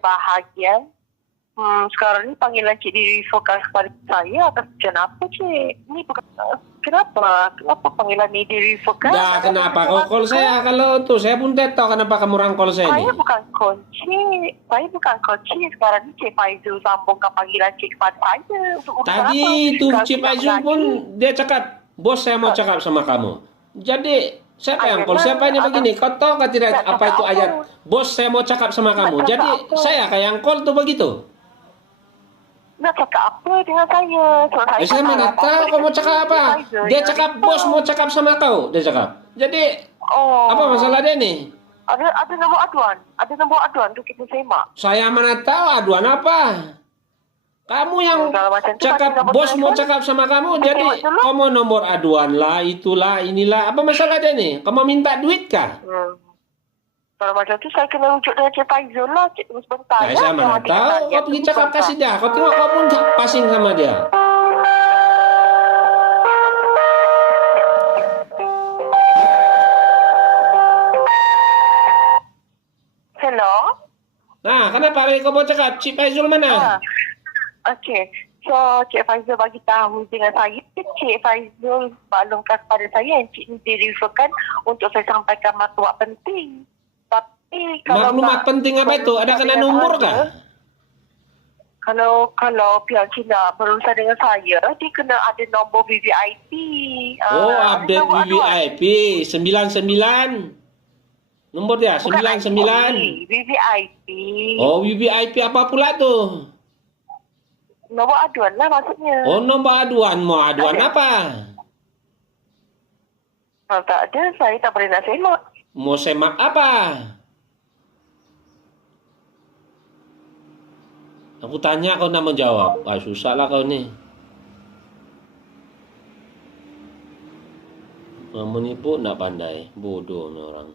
bahagian. Sekarang ni panggilan cik direferkan kepada saya atas kenapa cik? Ni bukan kenapa? Kenapa panggilan ni direferkan? Dah, kenapa kau call saya? Kalau tu saya pun tak tahu kenapa kamu orang call saya ni. Saya bukan call cik. Saya bukan call cik. Sekarang ni Cik Faizul sambungkan panggilan cik kepada saya. Untuk urusan Tadi apa? tu Kalau Cik tidak Faizul pun berani. dia cakap, bos saya mau cakap sama kamu. Jadi siapa yang call? Siapa yang begini? Kau tahu kan tidak apa itu ayat? Bos saya mau cakap sama kamu. Jadi saya kan yang call tu begitu. Nak cakap apa dengan saya? Saya mana tahu kau mau cakap apa? Dia cakap bos mau cakap sama kau. Dia cakap. Jadi apa masalah dia ni? Ada nombor aduan. Ada nombor aduan untuk kita semak. Saya mana tahu aduan apa? Kamu yang cakap bos mau cakap sama kamu. Jadi kau mau nomor aduan lah, itulah, inilah. Apa masalah dia ni? Kau mau minta duit kah? Kalau macam tu saya kena rujuk dengan Cik Faizul lah. Cik tunggu sebentar. Saya mana tahu. Kau pergi cakap kasih dia. Kau tengok kau pun passing sama dia. Hello? Nah, kenapa kau mau cakap? Cik Faizul mana? Okey. So, Cik Faizul bagi tahu dengan saya, Cik Faizul maklumkan kepada saya yang Cik ni direferkan untuk saya sampaikan maklumat penting. Tapi kalau maklumat penting apa itu? Ada kena nombor kah? Kalau pihak Cik nak berurusan dengan saya, dia kena ada nombor VVIP. Update VVIP 99. Nombor dia 99. VVIP. VVIP apa pula tu? Nombor aduan lah maksudnya. Nombor aduan. Mau aduan apa? Kalau tak ada, saya tak boleh nak semak. Mau semak apa? Aku tanya kau nak menjawab. Susah lah kau ni. Kamu ni pun nak pandai. Bodoh ni orang.